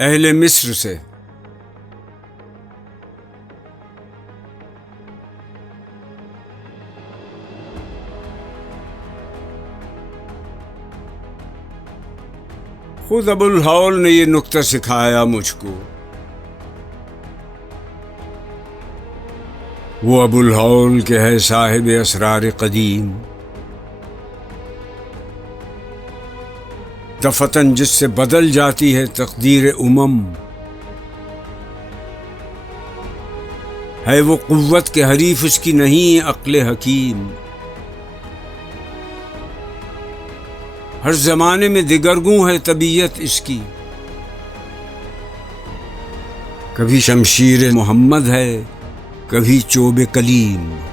अहले मिस्र से। खुद अबुल हौल ने ये नुक्ता सिखाया मुझको। वो अबुल हौल के है साहिब असरार कदीम, दफतन जिससे बदल जाती है तकदीर उमम। है वो कुव्वत के हरीफ उसकी नहीं अक्ल हकीम। हर जमाने में दिगरगू है तबीयत इसकी। कभी शमशीर मोहम्मद है, कभी चोबे कलीम।